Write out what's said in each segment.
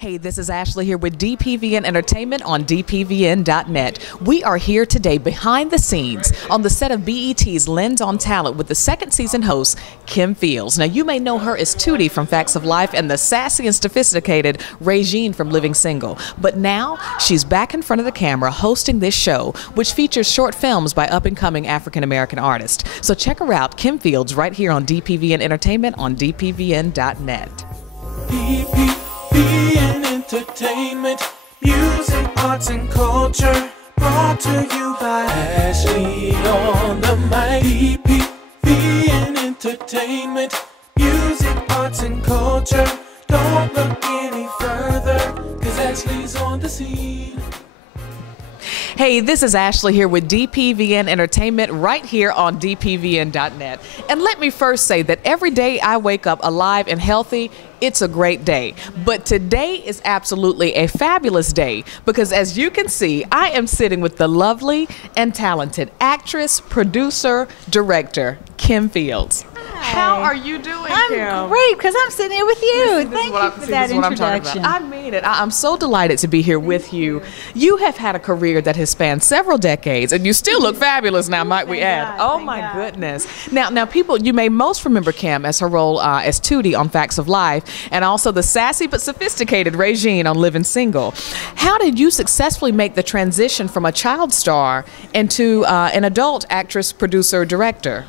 Hey, this is Ashley here with DPVN Entertainment on DPVN.net. We are here today behind the scenes on the set of BET's Lens on Talent with the second season host, Kim Fields. Now, you may know her as Tootie from Facts of Life and the sassy and sophisticated Regine from Living Single. But now, she's back in front of the camera hosting this show, which features short films by up-and-coming African-American artists. So check her out, Kim Fields, right here on DPVN Entertainment on DPVN.net. DPVNEntertainment, music, arts, and culture, brought to you by Ashlei on the mic. DPVNEntertainment, music, arts, and culture. Don't look any further, cause Ashley's on the scene. Hey, this is Ashley here with DPVN Entertainment right here on DPVN.net. And let me first say that every day I wake up alive and healthy, it's a great day. But today is absolutely a fabulous day because, as you can see, I am sitting with the lovely and talented actress, producer, director, Kim Fields. How are you doing, Kim? I'm great because I'm sitting here with you. Thank you for that introduction. I mean it. I'm so delighted to be here with you. You have had a career that has spanned several decades, and you still look fabulous now, might we add. Oh my goodness. Now, people, you may most remember Kim as her role as Tootie on Facts of Life, and also the sassy but sophisticated Regine on Living Single. How did you successfully make the transition from a child star into an adult actress, producer, director?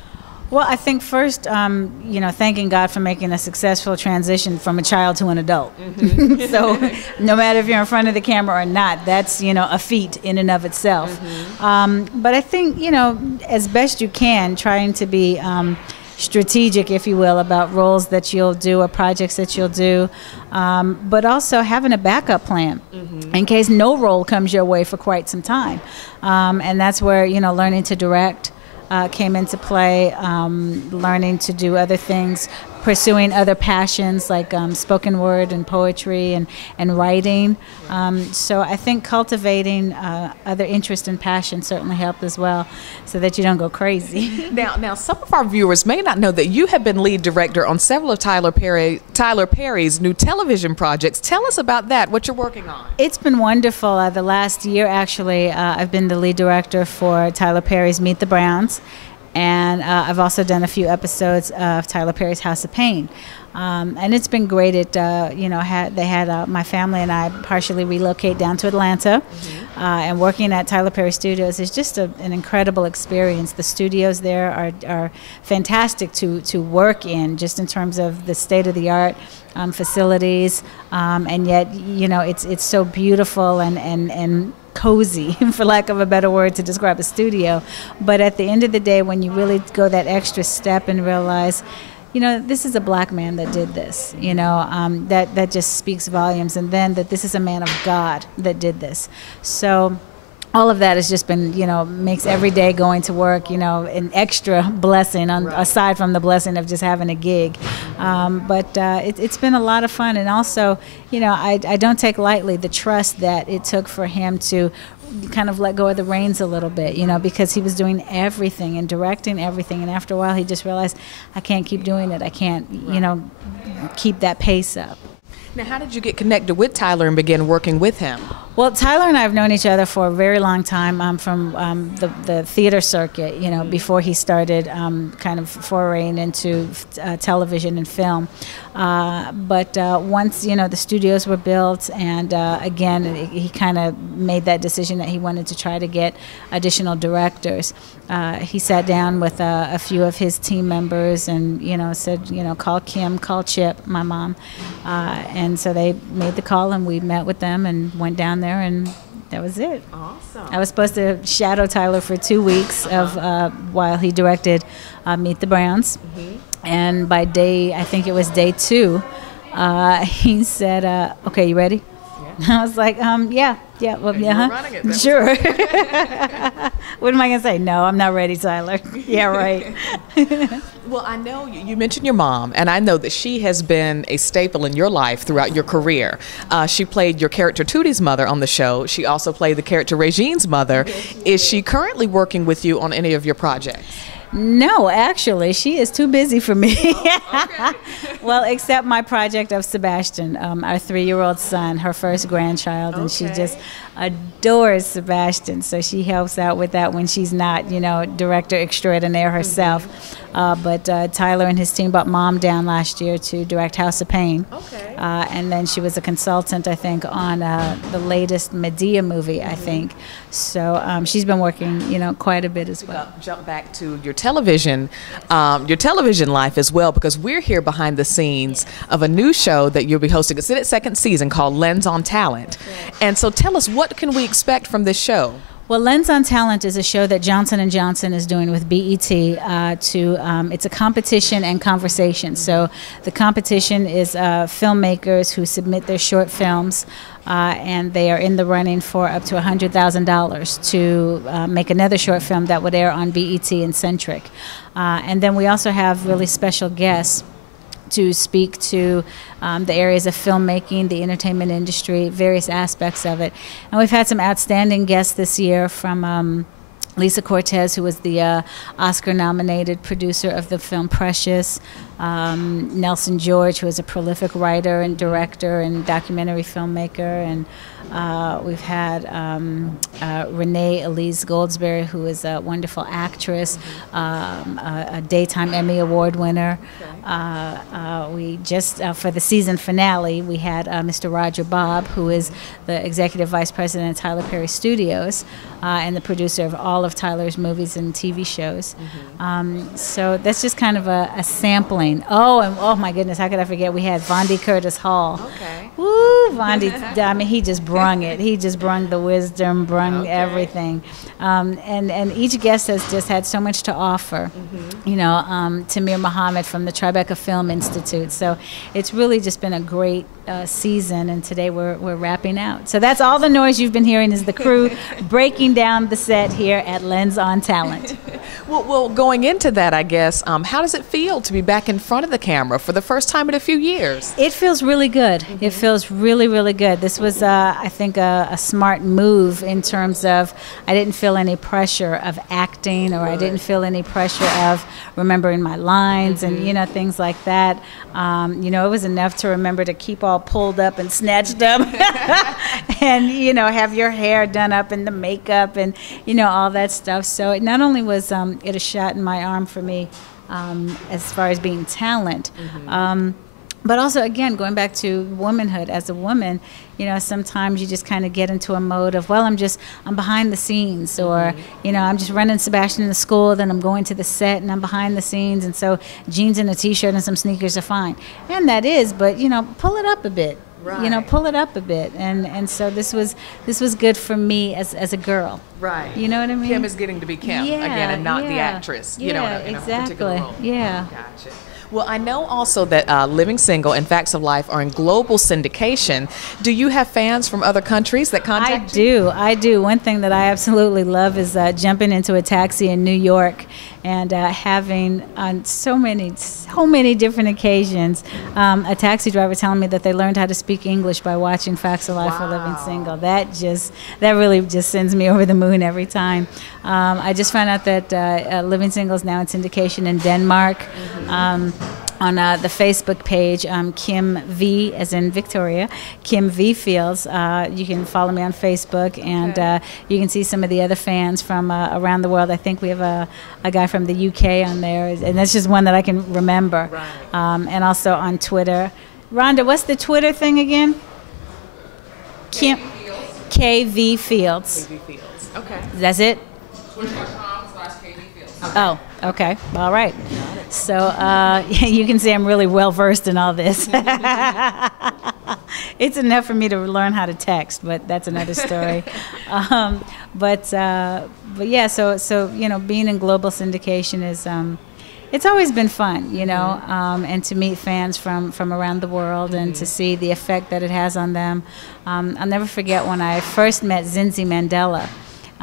Well, I think first, thanking God for making a successful transition from a child to an adult. Mm-hmm. So no matter if you're in front of the camera or not, that's, a feat in and of itself. Mm-hmm. But I think, as best you can, trying to be strategic, if you will, about roles that you'll do or projects that you'll do, but also having a backup plan in case no role comes your way for quite some time. And that's where, learning to direct came into play, learning to do other things, pursuing other passions like spoken word and poetry and writing. So I think cultivating other interest and passion certainly helped as well, so that you don't go crazy. Now, some of our viewers may not know that you have been lead director on several of Tyler Perry's new television projects. Tell us about that, what you're working on. It's been wonderful. The last year, actually, I've been the lead director for Tyler Perry's Meet the Browns. And I've also done a few episodes of Tyler Perry's House of Pain. And it's been great. They had my family and I partially relocate down to Atlanta. And working at Tyler Perry Studios is just an incredible experience. The studios there are fantastic to work in, just in terms of the state-of-the-art facilities. And yet, it's so beautiful and cozy, for lack of a better word to describe a studio. But at the end of the day, when you really go that extra step and realize, this is a black man that did this, that just speaks volumes. And then that this is a man of God that did this. So all of that has just been, makes every day going to work, an extra blessing aside from the blessing of just having a gig. But it's been a lot of fun. And also, I don't take lightly the trust that it took for him to kind of let go of the reins a little bit, because he was doing everything and directing everything. And after a while, he just realized, I can't keep doing it. I can't, keep that pace up. Now, how did you get connected with Tyler and begin working with him? Well, Tyler and I have known each other for a very long time from the theater circuit, before he started kind of foraying into television and film. But once, the studios were built, and again, he kind of made that decision that he wanted to try to get additional directors. He sat down with a few of his team members and, said, call Kim, call Chip, my mom. And so they made the call, and we met with them and went down there, and that was it. Awesome. I was supposed to shadow Tyler for 2 weeks while he directed Meet the Browns. And by I think it was day 2, he said, okay, you ready? Yeah. I was like, yeah, well, yeah, running it, sure. What am I going to say? No, I'm not ready, Tyler. Yeah, right. Well, I know you mentioned your mom, and I know that she has been a staple in your life throughout your career. She played your character Tootie's mother on the show. She also played the character Regine's mother. Is she currently working with you on any of your projects? No, actually, she is too busy for me. Oh, okay. Well, except my project of Sebastian, our 3-year-old son, her first grandchild, and she just adores Sebastian. So she helps out with that when she's not, director extraordinaire herself. But Tyler and his team brought Mom down last year to direct House of Pain. Okay. And then she was a consultant, I think, on the latest Medea movie, I think. So she's been working, quite a bit as well. Jump back to your television life as well, because we're here behind the scenes of a new show that you'll be hosting. It's in its second season called Lens on Talent. And so tell us, what can we expect from this show? Well, Lens on Talent is a show that Johnson & Johnson is doing with BET. It's a competition and conversation. So the competition is filmmakers who submit their short films, and they are in the running for up to $100,000 to make another short film that would air on BET and Centric. And then we also have really special guests to speak to the areas of filmmaking, the entertainment industry, various aspects of it. And we've had some outstanding guests this year, from Lisa Cortez, who was the Oscar-nominated producer of the film Precious, Nelson George, who is a prolific writer and director and documentary filmmaker, and we've had Renee Elise Goldsberry, who is a wonderful actress, a Daytime Emmy Award winner. We just, for the season finale, we had Mr. Roger Bobb, who is the Executive Vice President of Tyler Perry Studios and the producer of all of Tyler's movies and TV shows. So that's just kind of a sampling. Oh, and oh my goodness, how could I forget? We had Vondi Curtis Hall. Okay. Woo, Vondi, I mean, he just brung it. He just brung the wisdom, brung everything. And each guest has just had so much to offer. Tamir Muhammad from the Tribeca Film Institute. So it's really just been a great season, and today we're wrapping out. So that's all the noise you've been hearing, is the crew breaking down the set here at Lens on Talent. Well, going into that, I guess, how does it feel to be back in front of the camera for the first time in a few years? It feels really good. It feels really, really good. This was, I think, a smart move in terms of I didn't feel any pressure of acting, or I didn't feel any pressure of remembering my lines and, things like that. It was enough to remember to keep all pulled up and snatched up and, have your hair done up and the makeup and, all that stuff. So it not only was it a shot in my arm for me as far as being talent, but also, again, going back to womanhood. As a woman, sometimes you just kind of get into a mode of, well, I'm behind the scenes, or, I'm just running Sebastian in the school, then I'm going to the set and I'm behind the scenes, and so jeans and a t-shirt and some sneakers are fine. And that is, but, pull it up a bit. Right. Pull it up a bit, and so this was good for me as a girl. Right. You know what I mean? Kim is getting to be Kim again, and not the actress. In a particular role. Yeah. Gotcha. Well, I know also that Living Single and Facts of Life are in global syndication. Do you have fans from other countries that contact you? I do. One thing that I absolutely love is jumping into a taxi in New York and having on so many different occasions a taxi driver telling me that they learned how to speak English by watching Facts of Life for Living Single. That really just sends me over the moon every time. I just found out that Living Single is now in syndication in Denmark. On the Facebook page, Kim V, as in Victoria, Kim V Fields. You can follow me on Facebook, and you can see some of the other fans from around the world. I think we have a guy from the UK on there, and that's just one that I can remember. Right. And also on Twitter. Rhonda, what's the Twitter thing again? Kim KV Fields. KV Fields. Okay. That's it? Oh, okay. All right. So you can see I'm really well versed in all this. It's enough for me to learn how to text, but that's another story. But yeah, so being in global syndication is it's always been fun, and to meet fans from around the world and to see the effect that it has on them. I'll never forget when I first met Zinzi Mandela.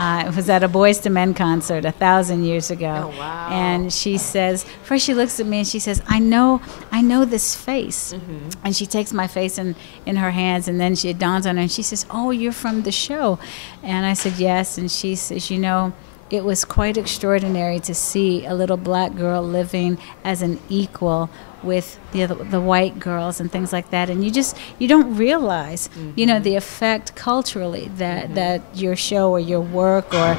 It was at a Boyz II Men concert 1,000 years ago. Oh, wow. And she says, first she looks at me and she says, I know this face. And she takes my face in her hands, and then it dawns on her and she says, oh, you're from the show. And I said, yes. And she says, it was quite extraordinary to see a little black girl living as an equal with the white girls and things like that, and you don't realize the effect culturally that your show or your work or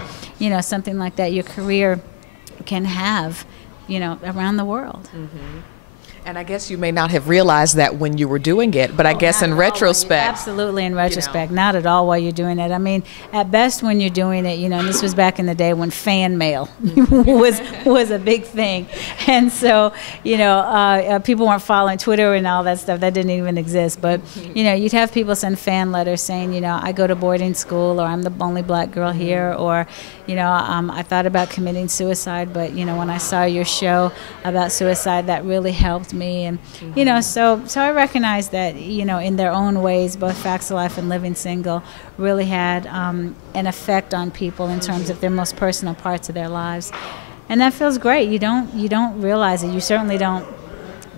something like that, your career can have around the world. And I guess you may not have realized that when you were doing it, but I guess in retrospect. Absolutely in retrospect, not at all while you're doing it. I mean, at best when you're doing it, and this was back in the day when fan mail was a big thing. And so, people weren't following Twitter and all that stuff. That didn't even exist. But, you'd have people send fan letters saying, I go to boarding school, or I'm the only black girl here, or, I thought about committing suicide, but, when I saw your show about suicide, that really helped me. And so I recognize that in their own ways, both Facts of Life and Living Single really had an effect on people in terms of their most personal parts of their lives, and that feels great. You don't realize it. You certainly don't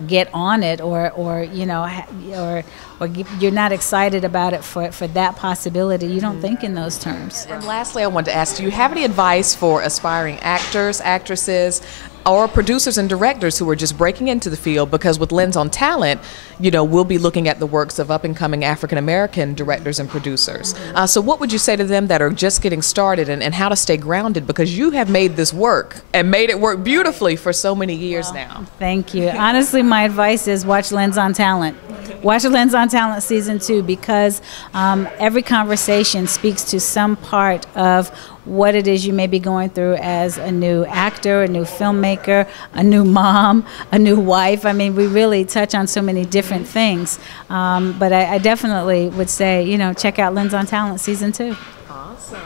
get on it, or you're not excited about it for that possibility. You don't think in those terms. And lastly, I wanted to ask, do you have any advice for aspiring actors, actresses, or producers and directors who are just breaking into the field? Because with Lens on Talent, we'll be looking at the works of up-and-coming African-American directors and producers. So what would you say to them that are just getting started, and how to stay grounded? Because you have made this work, and made it work beautifully for so many years now. Thank you. Honestly, my advice is watch Lens on Talent. Watch Lens on Talent Season 2, because every conversation speaks to some part of what it is you may be going through as a new actor, a new filmmaker, a new mom, a new wife. I mean, we really touch on so many different things. But I definitely would say, check out Lens on Talent Season 2. Awesome.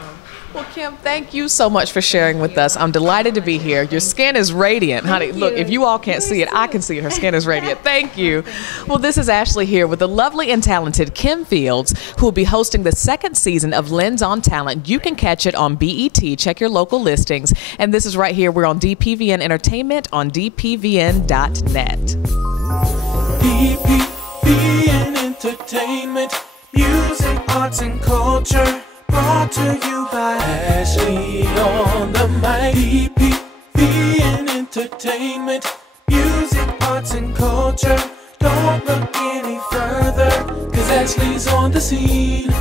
Well, Kim, thank you so much for sharing with us. I'm delighted to be here. Your skin is radiant, honey. Look, if you all can't see it, I can see it. Her skin is radiant. Thank you. Well, this is Ashley here with the lovely and talented Kim Fields, who will be hosting the second season of Lens on Talent. You can catch it on BET. Check your local listings. And this is right here. We're on DPVN Entertainment on DPVN.net. DPVN Entertainment, music, arts, and culture. Brought to you by Ashlei on the mic. DPVN Entertainment, music, arts, and culture. Don't look any further, 'cause Ashlei's on the scene.